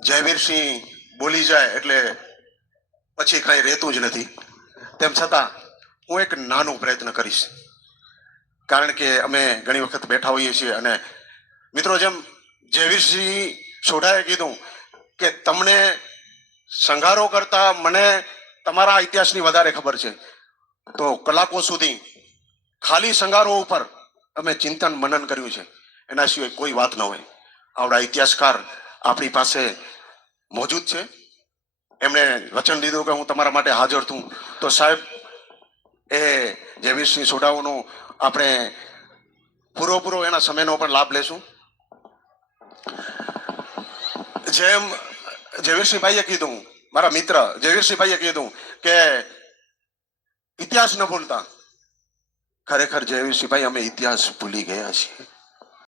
જયવીરસિંહ બોલી જાય એટલે પછી કઈ રહેતું જ નથી. તેમ છતાં હું એક નાનો પ્રયત્ન કરીશ, કારણ કે અમે ઘણી વખત બેઠા હોઈએ છીએ અને મિત્રો, જેમ જયવીરસિંહ સોઢાએ કીધું કે તમને સંઘારો કરતા મને તમારા ઇતિહાસની વધારે ખબર છે, તો કલાકો સુધી ખાલી સંઘારો ઉપર અમે ચિંતન મનન કર્યું છે, એના સિવાય કોઈ વાત ન હોય. આવડા ઇતિહાસકાર આપણી પાસે મોજૂદ છે. એમણે વચન દીધું કે હું તમારા માટે હાજર છું. તો સાહેબ, એ જયવીરસિંહ સોઢાઓનો આપણે પૂરો એના સમયનો પણ લાભ લેશું. જેમ જયવીરસિંહભાઈએ કીધું, મારા મિત્ર જયવીરસિંહભાઈએ કીધું કે ઇતિહાસ ન ભૂલતા, ખરેખર જયવીરસિંહભાઈ અમે ઇતિહાસ ભૂલી ગયા છીએ.